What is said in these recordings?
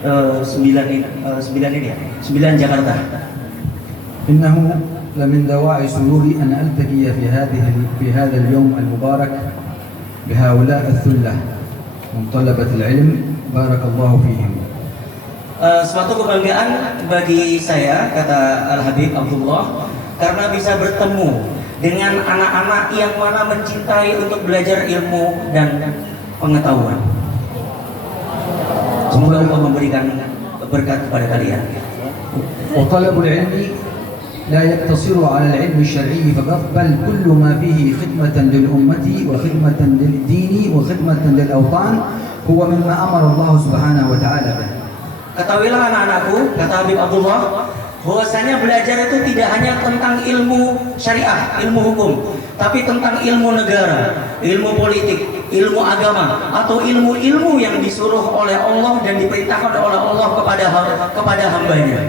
9 Jakarta. إنه لمن دواعي سروري أن ألتقي في هذا اليوم المبارك بهؤلاء الثلة من طلبة العلم بارك الله فيهم. Suatu kebanggaan bagi saya, kata Al-Habib Abdullah, karena bisa bertemu dengan anak-anak yang mana mencintai untuk belajar ilmu dan pengetahuan. Semoga Allah memberikan berkat kepada kalian. وطلب العلم لا يقتصر على العلم الشرعي فقط بل كل ما فيه خدمة للأمة وخدمة للدين وخدمة للأوطان هو مما أمر الله سبحانه وتعالى به. Ketahuilah anak-anakku, kata Habib Abdullah, bahwasanya belajar itu tidak hanya tentang ilmu syariah, ilmu hukum, tapi tentang ilmu negara, ilmu politik, ilmu agama, atau ilmu-ilmu yang disuruh oleh Allah dan diperintahkan oleh Allah kepada hambanya.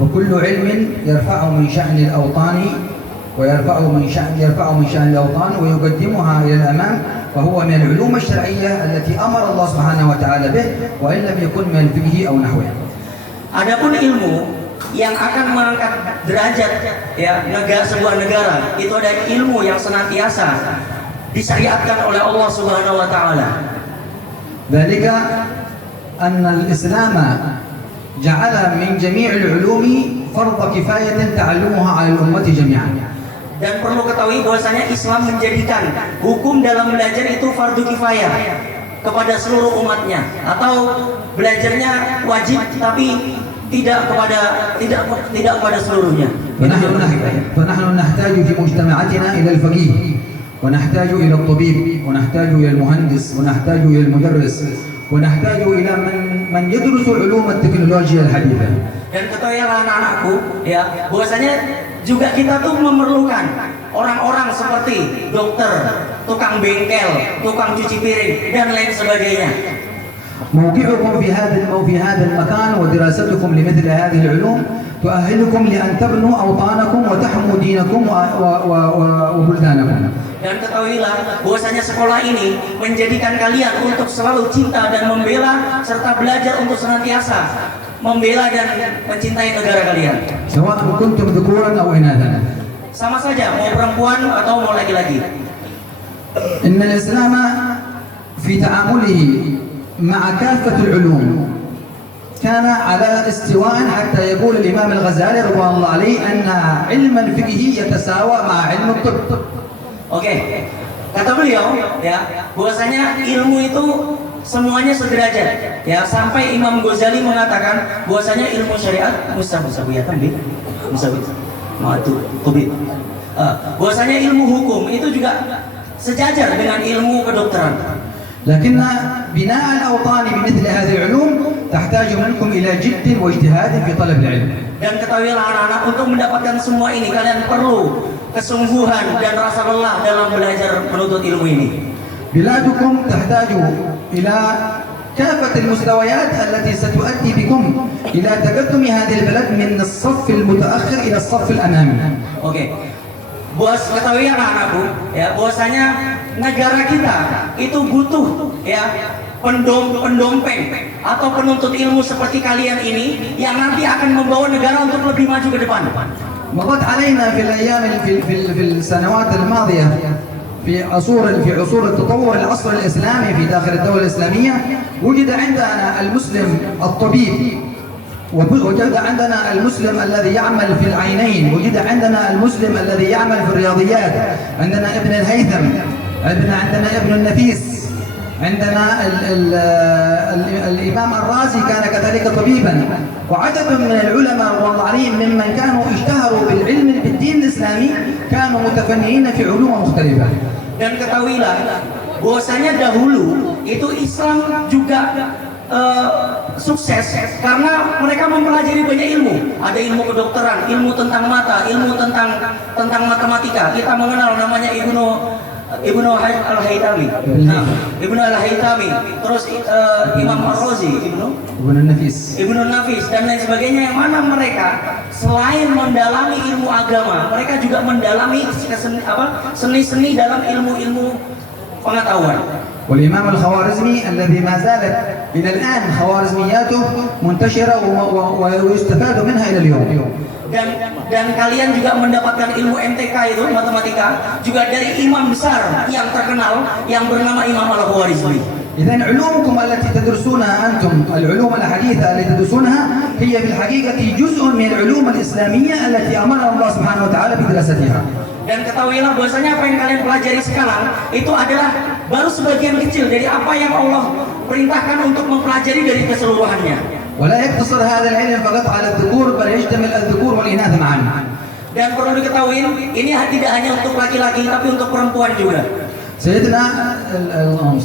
وكل علم يرفع من شأن الأوطان ويرفع من شأن الأوطان ويقدمها إلى الأمام فهو من العلوم الشرعية التي أمر الله سبحانه وتعالى به وإن لم يكن من الفقه أو نحوه. Adapun ilmu yang akan mengangkat derajat sebuah negara, itu ada ilmu yang senantiasa disyariatkan oleh Allah Subhanahu wa taala. ذلك أن الإسلام جعل من جميع العلوم فرض كفاية تعلمها على الأمة جميعا. Dan perlu ketahui bahwasanya Islam menjadikan hukum dalam belajar itu fardu kifayah kepada seluruh umatnya, atau belajarnya wajib tapi tidak kepada seluruhnya. فنحن نحتاج في مجتمعاتنا إلى الفقيه ونحتاج إلى الطبيب ونحتاج إلى المهندس ونحتاج إلى المدرس ونحتاج إلى من يدرس علوم التكنولوجيا الحديثة. Dan ketahuilah anak-anakku, bahwasanya juga kita tuh memerlukan orang-orang seperti dokter, tukang bengkel, tukang cuci piring dan lain sebagainya. موقعكم في هذا المكان ودراستكم لمثل هذه العلوم تؤهلكم لأن تبنوا أوطانكم وتحموا دينكم وبلدانكم. Dan ketahuilah bahwasanya sekolah ini menjadikan kalian untuk selalu cinta dan membela serta belajar untuk senantiasa membela dan mencintai negara kalian. سواء كنتم ذكورا أو إناثا. Sama saja mau perempuan atau mau laki-laki. إن الإسلام في تعامله مع كافة العلوم كان على استواء حتى يقول الإمام الغزالي رضوان الله عليه أن علم الفقه يتساوى مع علم الطب. Oke, kata beliau bahwasanya ilmu itu semuanya sederajat, sampai Imam Ghazali mengatakan bahwasanya ilmu syariat bahwasanya ilmu hukum itu juga sejajar dengan ilmu kedokteran. لكن بناء الأوطان بمثل هذه العلوم تحتاج منكم إلى جد واجتهاد في طلب العلم. Dan ketahuilah anak-anak, untuk mendapatkan semua ini kalian perlu kesungguhan dan rasa lelah dalam belajar menuntut ilmu ini. بلادكم تحتاج إلى كافة المستويات التي ستؤدي بكم إلى تقدم هذه البلد من الصف المتأخر إلى الصف الأمامي. Oke. Ketahui anak-anakku, bahwasanya negara kita itu butuh pendompeng atau penuntut ilmu seperti kalian ini yang nanti akan membawa negara untuk lebih maju ke depan. مضت علينا في الأيام في السنوات الماضية في عصور التطور العصر الإسلامي في داخل الدولة الإسلامية وجد عندنا المسلم الطبيب وجد عندنا المسلم الذي يعمل في العينين وجد عندنا المسلم الذي يعمل في الرياضيات عندنا ابن الهيثم عندنا ابن النفيس عندنا الإمام الرازي كان كذلك طبيبا وعدد من العلماء رضوان الله عليهم ممن كانوا اشتهروا بالعلم بالدين الإسلامي كانوا متفننين في علوم مختلفة. Dan ketahuilah bahwasanya dahulu itu Islam juga sukses karena mereka mempelajari banyak ilmu. Ada ilmu kedokteran, ilmu tentang mata, ilmu tentang matematika. Kita mengenal namanya Ibnu Al-Haytami. Ibnu Al-Haytami. Terus Imam Ar-Razi, Ibnu Nafis dan lain sebagainya, yang mana mereka selain mendalami ilmu agama, mereka juga mendalami seni-seni dalam ilmu-ilmu pengetahuan. والإمام الخوارزمي الذي ما زالت إلى الآن خوارزمياته منتشرة ويستفاد منها إلى اليوم. Dan kalian juga mendapatkan ilmu MTK itu matematika juga dari imam besar yang terkenal yang bernama Imam Al-Khwarizmi. إذن علومكم التي تدرسونها أنتم العلوم الحديثة التي تدرسونها هي في الحقيقة جزء من العلوم الإسلامية التي أمرنا الله سبحانه وتعالى بدراستها. Dan ketahuilah bahwasanya apa yang kalian pelajari sekarang itu adalah baru sebagian kecil dari apa yang Allah perintahkan untuk mempelajari dari keseluruhannya. ولا يقتصر هذا العلم فقط على الذكور بل يشتمل الذكور والإناث معا. Dan perlu diketahui ini tidak hanya untuk laki-laki tapi untuk perempuan juga. سيدنا اللهم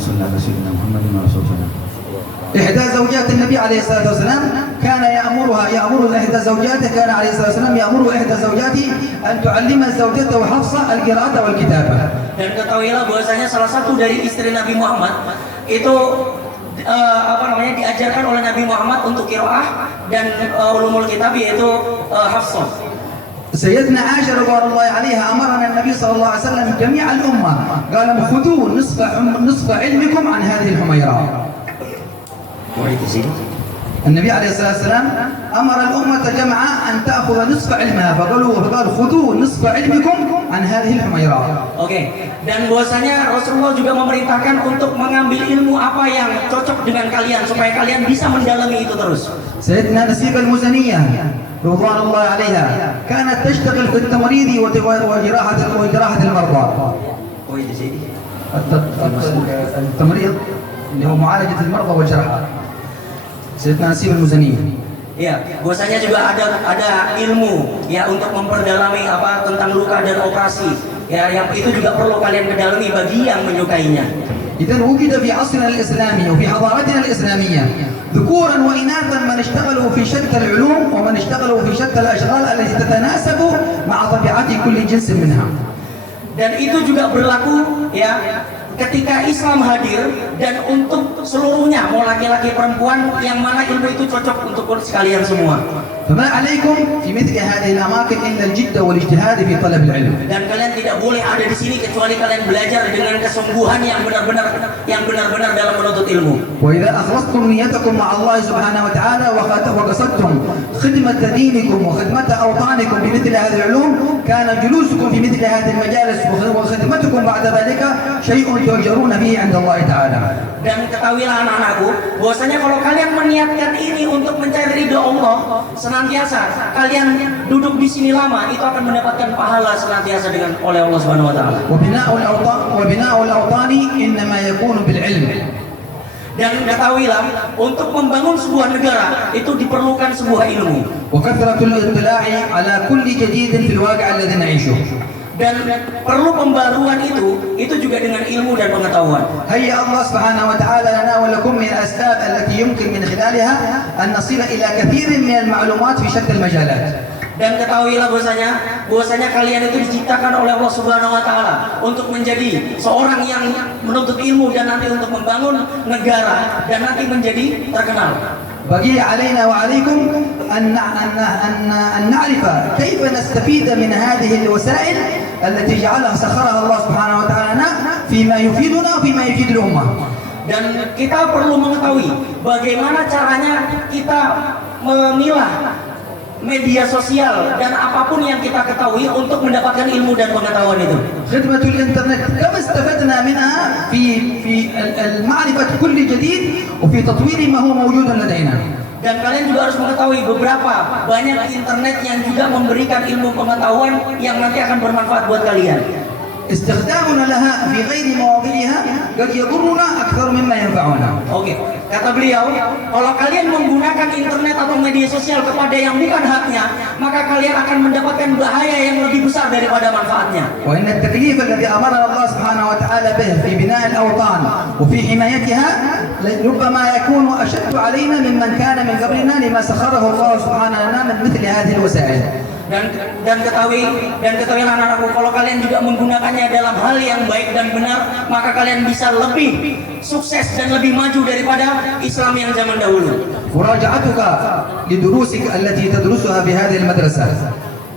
صل على سيدنا محمد رسول الله. إحدى زوجات النبي عليه الصلاة والسلام كان يأمر إحدى زوجاته كان عليه الصلاة والسلام يأمر إحدى زوجاته أن تعلم زوجته حفصة القراءة والكتابة. Dan ketahuilah bahwasanya salah satu dari istri Nabi Muhammad itu diajarkan oleh Nabi Muhammad untuk qiraah dan ulumul kitab yaitu Hafsah. سيدنا عائشة رضوان الله عليها أمرنا النبي صلى الله عليه وسلم جميع الأمة قال خذوا نصف علمكم عن هذه الحميراء. النبي عليه الصلاة والسلام أمر الأمة جمعاء أن تأخذ نصف علمها فقال خذوا نصف علمكم عن هذه الحميراء. Oke. Dan bahwasanya Rasulullah juga memerintahkan untuk mengambil ilmu apa yang cocok dengan kalian supaya kalian bisa mendalami itu terus. سيدنا نسيبة المزنية رضوان الله عليها كانت تشتغل في التمريض وجراحة المرضى. التمريض اللي هو معالجة المرضى والجراحة. سيدنا نسيبة المزنية. Ya, bahwasanya juga ada ilmu ya untuk memperdalami apa tentang luka dan operasi. Ya, yang itu juga perlu kalian kedalami bagi yang menyukainya. إذن وجد في عصرنا الإسلامي وفي حضارتنا الإسلامية ذكورا وإناثا من اشتغلوا في شتى العلوم ومن اشتغلوا في شتى الأشغال التي تتناسب مع طبيعة كل جنس منها. Dan itu juga berlaku ya ketika Islam hadir dan untuk seluruhnya mau laki-laki perempuan yang mana ilmu itu cocok untuk sekalian semua. فما عليكم في مثل هذه الأماكن إلا الجد والاجتهاد في طلب العلم. Dan kalian tidak boleh ada di sini kecuali kalian belajar dengan kesungguhan yang benar-benar dalam menuntut ilmu. وإذا أخلصتم نيتكم مع الله سبحانه وتعالى وقصدتم خدمة دينكم وخدمة أوطانكم بمثل هذه العلوم كان جلوسكم في مثل هذه المجالس وخدمتكم بعد ذلك شيء تؤجرون به عند الله تعالى. Dan ketahuilah anak-anakku bahwasanya kalau kalian meniatkan ini untuk mencari ridho Allah senantiasa kalian duduk di sini lama itu akan mendapatkan pahala senantiasa oleh Allah Subhanahu wa taala. وبناء الأوطان إنما يكون بالعلم. Dan ketahuilah untuk membangun sebuah negara itu diperlukan sebuah ilmu. وكثرة الاطلاع على كل جديد في الواقع الذي نعيشه. Dan perlu pembaruan itu juga dengan ilmu dan pengetahuan. هيا الله سبحانه وتعالى لنا ولكم من الأسباب التي يمكن من خلالها أن نصل إلى كثير من المعلومات في شتى المجالات. Dan ketahuilah bahwasanya kalian itu diciptakan oleh Allah Subhanahu wa taala untuk menjadi seorang yang menuntut ilmu dan nanti untuk membangun negara dan nanti menjadi terkenal. بقي علينا وعليكم أن نعرف كيف نستفيد من هذه الوسائل التي سخرها الله سبحانه وتعالى لنا فيما يفيدنا وفيما يفيد الأمة. Dan kita perlu mengetahui bagaimana caranya kita memilah media sosial dan apapun yang kita ketahui untuk mendapatkan ilmu dan pengetahuan itu. خدمة الإنترنت كم استفدنا منها في المعرفة كل جديد وفي تطوير ما هو موجود لدينا. Dan kalian juga harus mengetahui beberapa banyak internet yang juga memberikan ilmu pengetahuan yang nanti akan bermanfaat buat kalian. استخدامنا لها في غير مواضعها قد يضرنا أكثر مما ينفعنا. Oke, kata beliau, kalau kalian menggunakan internet atau media sosial kepada yang bukan haknya, maka kalian akan mendapatkan bahaya yang lebih besar daripada manfaatnya. وإن التكليف الذي أمرنا الله سبحانه وتعالى به في بناء الأوطان وفي حمايتها ربما يكون أشد علينا ممن كان من قبلنا لما سخره الله سبحانه لنا من مثل هذه الوسائل. Dan ketahui anak-anakku, kalau kalian juga menggunakannya dalam hal yang baik dan benar, maka kalian bisa lebih sukses dan lebih maju daripada Islam yang zaman dahulu. مراجعتك لدروسك التي تدرسها في هذه المدرسة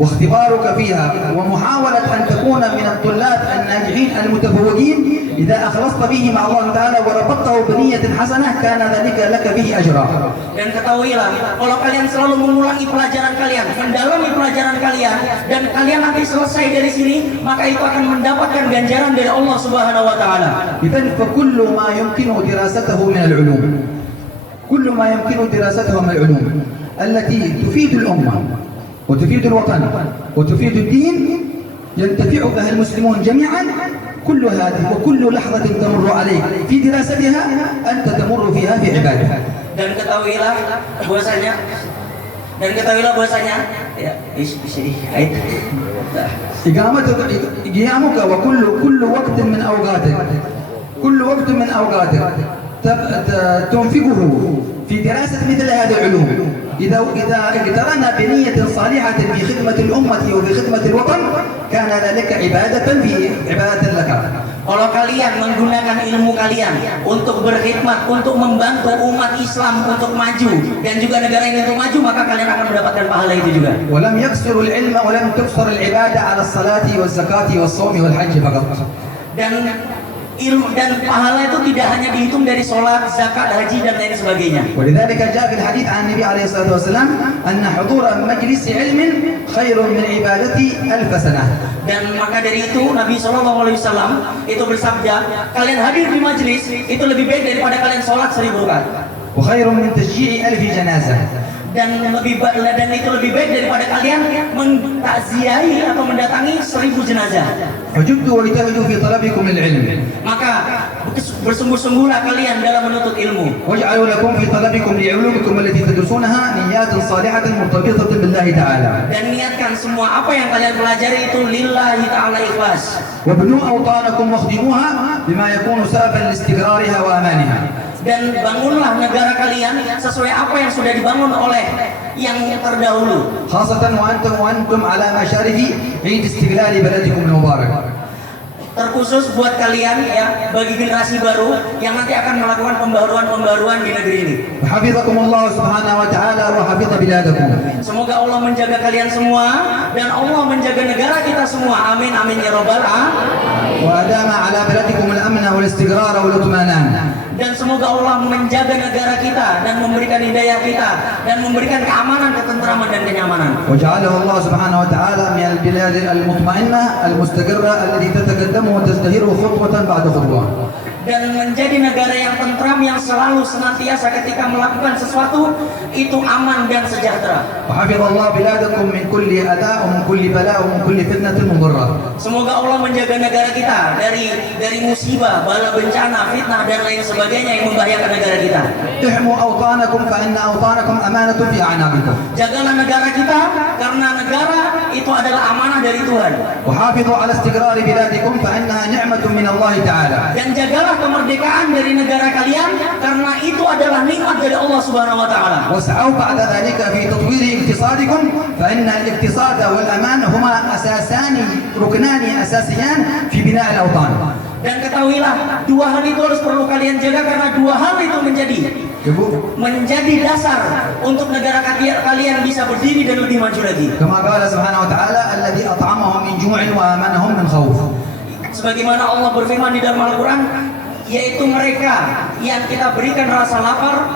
واختبارك فيها ومحاولة أن تكون من الطلاب الناجحين المتفوقين إذا أخلصت به مع الله تعالى وربطته بنية حسنة كان ذلك لك به أجرا. Dan ketahuilah, kalau kalian selalu mengulangi pelajaran kalian, mendalami pelajaran kalian, dan kalian nanti selesai dari sini, maka itu akan mendapatkan ganjaran dari Allah Subhanahu wa Ta'ala. إذن فكل ما يمكن دراسته من العلوم، كل ما يمكن دراسته من العلوم التي تفيد الأمة وتفيد الوطن وتفيد الدين ينتفع بها المسلمون جميعا. كل هذه وكل لحظة تمر عليك في دراستها أنت تمر فيها في عبادة. Dan ketahuilah bahwasanya ya قيامك وكل وقت من أوقاتك، كل وقت من أوقاتك تنفقه في دراسة مثل هذه العلوم. إذا اقترنا بنية صالحة في خدمة الأمة وفي خدمة الوطن كان ذلك عبادة لك. Kalau kalian menggunakan ilmu kalian untuk berkhidmat, untuk membantu umat Islam untuk maju dan juga negara ini untuk maju, maka kalian akan mendapatkan pahala itu juga. ولم يقصر العلم ولم تقصر العبادة على الصلاة والزكاة والصوم والحج فقط. Dan ilmu dan pahala itu tidak hanya dihitung dari sholat, zakat, haji dan lain sebagainya. ولذلك جاء في الحديث عن النبي عليه الصلاة والسلام أن حضور مجلس علم خير من عبادة 1000 سنة. Dan maka dari itu Nabi SAW itu bersabda, kalian hadir di majelis itu lebih baik daripada kalian sholat 1000 rakaat. وخير من تشجيع 1000 جنازة. Dan itu lebih baik daripada kalian mentakziahi atau mendatangi 1000 jenazah. فجدوا واجتهدوا في طلبكم للعلم. Maka bersungguh-sungguhlah kalian dalam menuntut ilmu. واجعلوا لكم في طلبكم لعلومكم التي تدرسونها نيات صالحة مرتبطة بالله تعالى. Dan niatkan semua apa yang kalian pelajari itu lillahi ta'ala ikhlas. وابنوا أوطانكم واخدموها بما يكون سببا لاستقرارها وأمانها. Dan bangunlah negara kalian sesuai apa yang sudah dibangun oleh yang terdahulu. خاصة وأنتم على مشارف عيد استقلال بلدكم المبارك. Terkhusus buat kalian ya, bagi generasi baru yang nanti akan melakukan pembaruan-pembaruan di negeri ini. وحفظكم الله سبحانه وتعالى وحفظ بلادكم. Semoga Allah menjaga kalian semua dan Allah menjaga negara kita semua. Amin amin ya robbal alamin. وأدام على بلدكم الأمن والاستقرار والاطمئنان. Dan semoga Allah menjaga negara kita dan memberikan hidayah kita dan memberikan keamanan, ketentraman dan kenyamanan. وجعله الله سبحانه وتعالى من البلاد المطمئنة المستقرة التي تتقدم وتزدهر خطوة بعد خطوة. Dan menjadi negara yang tentram, yang selalu senantiasa ketika melakukan sesuatu itu aman dan sejahtera. وحفظ الله بلادكم من كل أذى ومن كل بلاء ومن كل فتنة مضرة. Semoga Allah menjaga negara kita dari musibah, bala bencana, fitnah dan lain sebagainya yang membahayakan negara kita. احموا أوطانكم فإن أوطانكم أمانة في أعناقكم. Jagalah negara kita karena negara itu adalah amanah dari Tuhan. وحافظوا على استقرار بلادكم فإنها نعمة من الله تعالى. Dan jagalah kemerdekaan dari negara kalian karena itu adalah nikmat dari Allah Subhanahu wa taala. واسعوا بعد ذلك في تطوير اقتصادكم فإن الاقتصاد والأمان هما ركنان أساسيان في بناء الأوطان. Dan ketahuilah dua hal itu harus perlu kalian jaga karena dua hal itu menjadi dasar untuk negara kalian bisa berdiri dan lebih maju lagi. كما قال سبحانه وتعالى الذي أطعمهم من جوع وآمنهم من خوف. Sebagaimana Allah berfirman di dalam Al-Quran, yaitu mereka yang kita berikan rasa lapar,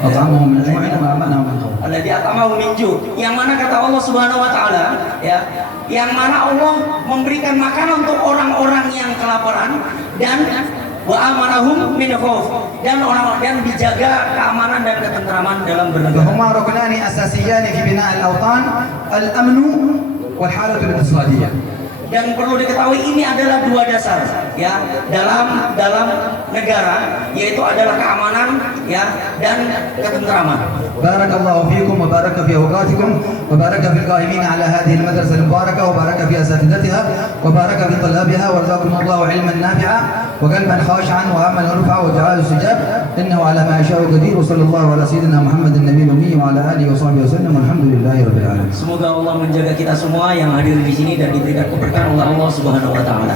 أطعمهم من جوع وآمنهم من خوف. alladzi at'amahum min ju', yang mana kata Allah Subhanahu wa taala ya, yang mana Allah memberikan makanan untuk orang-orang yang kelaparan dan wa amanahum min khauf, dan dijaga keamanan dan ketentraman dalam bernegara. فهما ركنان أساسيان في بناء الأوطان الأمن والحالة الاقتصادية. Dan perlu diketahui ini adalah dua dasar ya dalam negara, yaitu adalah keamanan ya dan ketentraman. بارك الله فيكم وبارك في أوقاتكم وبارك في القائمين على هذه المدرسة المباركة وبارك في أساتذتها وبارك في طلابها ورزقكم الله علما نافعا وقلبا خاشعا وعملا رفعا وجعل استجاب إنه على ما يشاء قدير وصلى الله على سيدنا محمد النبي الأمي وعلى آله وصحبه وسلم والحمد لله رب العالمين. Semoga Allah menjaga kita semua yang hadir di sini dan diberikan keberkahan oleh Allah Subhanahu wa taala.